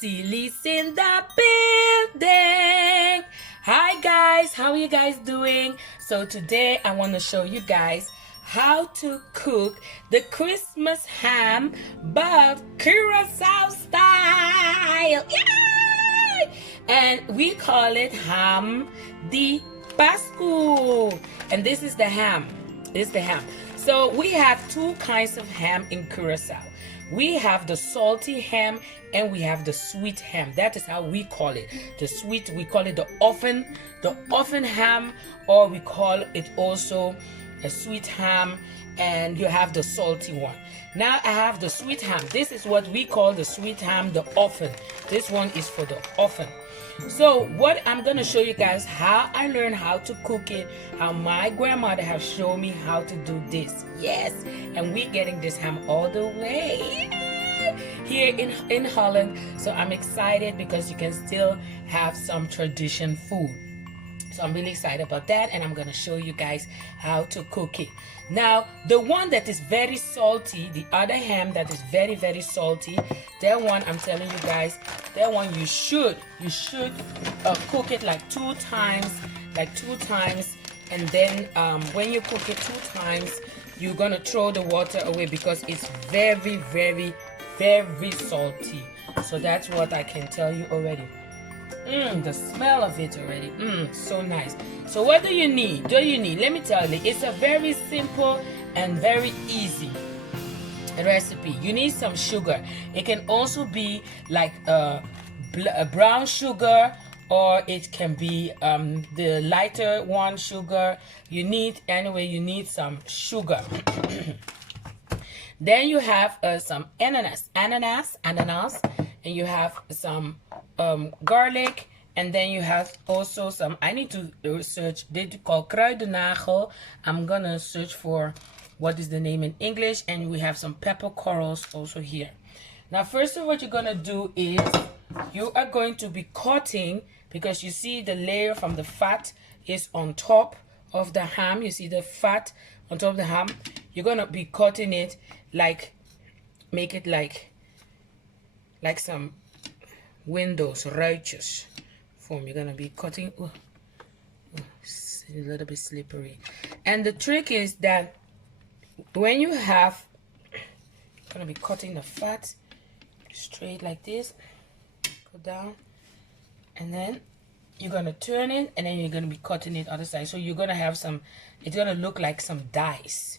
Silly's in the building. Hi guys, how are you guys doing? So today I want to show you guys how to cook the Christmas ham but Curacao style. Yay! And we call it ham de pasku. And this is the ham. This is the ham. So we have two kinds of ham in Curacao. We have the salty ham and we have the sweet ham. That is how we call it. The sweet, we call it the oven ham, or we call it also a sweet ham, and you have the salty one. Now I have the sweet ham. This is what we call the sweet ham, the oven. This one is for the oven. So what I'm gonna show you guys how I learned how to cook it, how my grandmother has shown me how to do this. Yes, and we're getting this ham all the way here in Holland. So I'm excited because you can still have some tradition food. So I'm really excited about that, and I'm gonna show you guys how to cook it. Now, the one that is very salty, the other ham that is very, very salty, that one I'm telling you guys, that one you should cook it like two times, and then when you cook it two times, you're gonna throw the water away because it's very, very, very salty. So that's what I can tell you already. The smell of it already, so nice. So what do you need? Let me tell you, it's a very simple and very easy recipe. You need some sugar. It can also be like a brown sugar, or it can be the lighter one sugar. You need some sugar. Then you have some ananas, and you have some garlic, and then you have also some, I need to search, they call kruidennagel. I'm gonna search for what is the name in English, and we have some pepper corals also here. Now first of all, what you're gonna do is you are going to be cutting, because you see the layer from the fat is on top of the ham. You see the fat on top of the ham. You're gonna be cutting it like, make it like some windows, ruitjes form. You're gonna be cutting. It's a little bit slippery. And the trick is that when you have, you're gonna be cutting the fat straight like this, go down, and then you're gonna turn it, and then you're gonna be cutting it other side. So you're gonna have some, it's gonna look like some dice.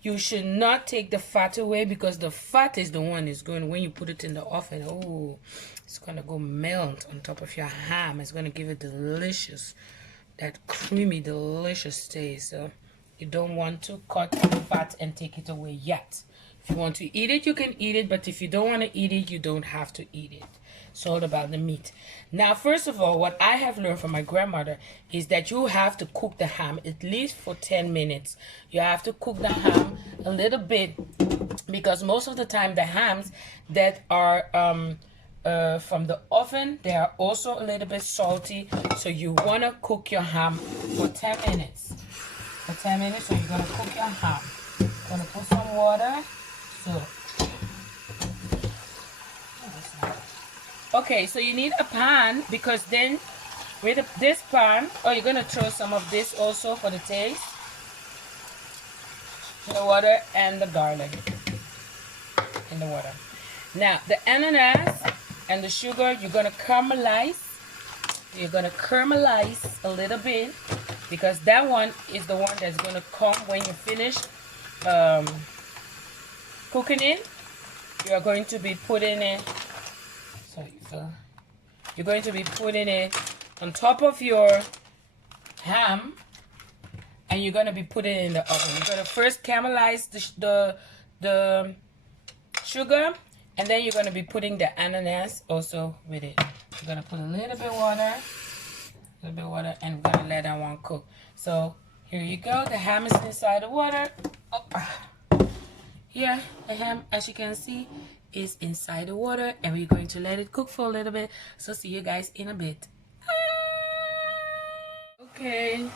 You should not take the fat away, because the fat is the one is going, when you put it in the oven, oh, it's gonna go melt on top of your ham. It's gonna give it delicious, that creamy, delicious taste. So you don't want to cut the fat and take it away yet. If you want to eat it, you can eat it, but if you don't want to eat it, you don't have to eat it. It's all about the meat. Now, first of all, what I have learned from my grandmother is that you have to cook the ham at least for 10 minutes. You have to cook the ham a little bit, because most of the time the hams that are from the oven, they are also a little bit salty. So you want to cook your ham for 10 minutes. For 10 minutes, so you're going to cook your ham. You're going to put some water. So okay, so you need a pan, because then with this pan, you're gonna throw some of this also for the taste, the water and the garlic in the water. Now the ananas and the sugar, you're gonna caramelize. You're gonna caramelize a little bit, because that one is the one that's gonna come when you finish cooking it. You are going to be putting it. So you're going to be putting it on top of your ham, and you're going to be putting it in the oven. You're going to first caramelize the sugar, and then you're going to be putting the ananas also with it. You're going to put a little bit of water, and we're going to let that one cook. So here you go. The ham is inside the water. Here, the ham, as you can see, is inside the water, and we're going to let it cook for a little bit. So see you guys in a bit. Okay,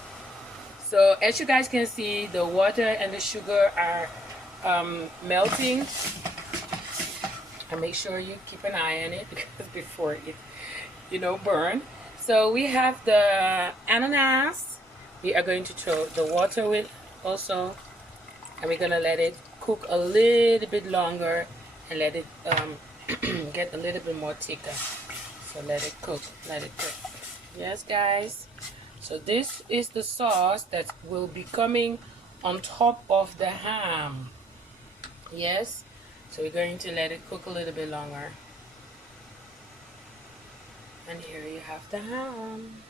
so as you guys can see, the water and the sugar are melting. And make sure you keep an eye on it because before it, burn. So we have the ananas. We are going to throw the water with also, and we're gonna let it cook a little bit longer and let it get a little bit more thicker. So let it cook. Yes, guys. So this is the sauce that will be coming on top of the ham. Yes. So we're going to let it cook a little bit longer. And here you have the ham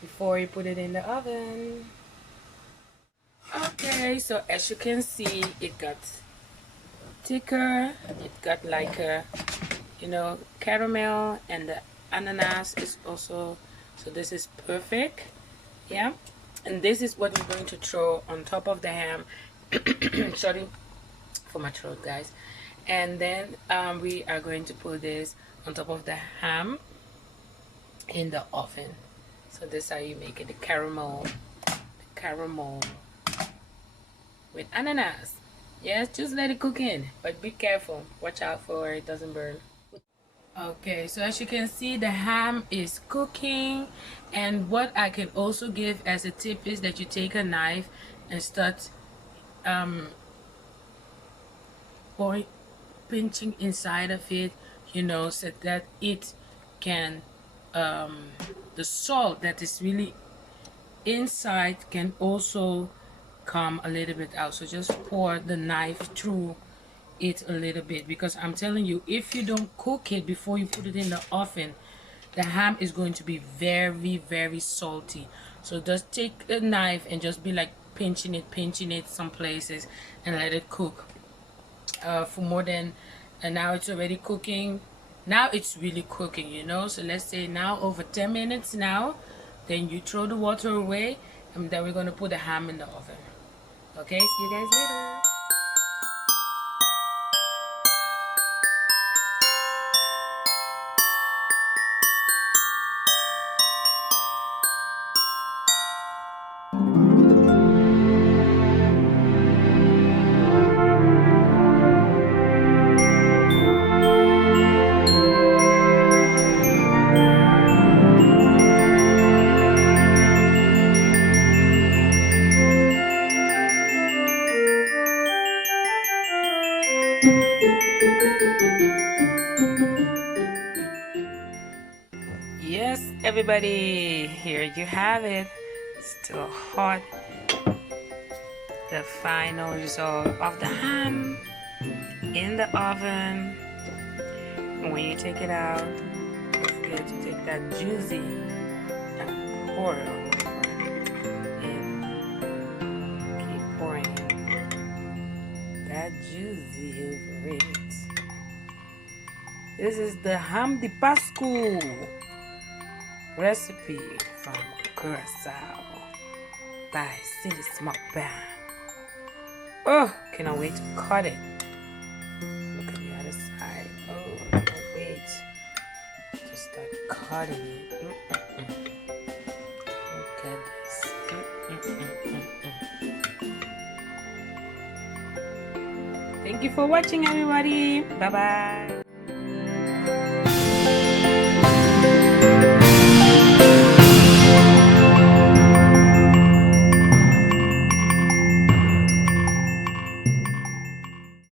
before you put it in the oven. Okay, so as you can see, it got thicker. It got like a, caramel, and the ananas is also, so this is perfect. Yeah, and this is what we're going to throw on top of the ham. Sorry for my throat, guys. And then we are going to put this on top of the ham in the oven. So this is how you make it, the caramel with ananas. Yes, just let it cook in, but be careful, watch out for it doesn't burn. Okay, so as you can see, the ham is cooking, and what I can also give as a tip is that you take a knife and start pinching inside of it, so that it can the salt that is really inside can also come a little bit out. So just pour the knife through it a little bit, because I'm telling you, if you don't cook it before you put it in the oven, the ham is going to be very, very salty. So just take a knife and just be like pinching it some places and let it cook for more than, and now it's already cooking. Now it's really cooking, so let's say now over 10 minutes now. Then you throw the water away, and then we're going to put the ham in the oven. Okay, see you guys later. Yes, everybody, here you have it. Still hot. The final result of the ham in the oven. And when you take it out, don't forget to take that juicy and pour it all over and keep pouring that juicy over it. This is the ham de pasku recipe from Curacao by Sylismukbang. Oh, cannot wait to cut it. Look at the other side. Oh, cannot wait to start cutting it. Look at this. Thank you for watching, everybody. Bye bye.